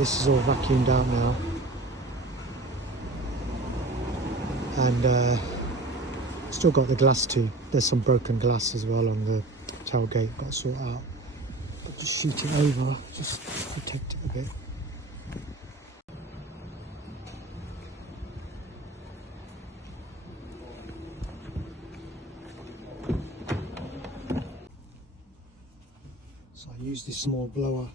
this is all vacuumed out now, and still got the glass too. There's some broken glass as well on the tailgate, got to sort out. But just sheet it over, just protect it a bit. So I use this small blower.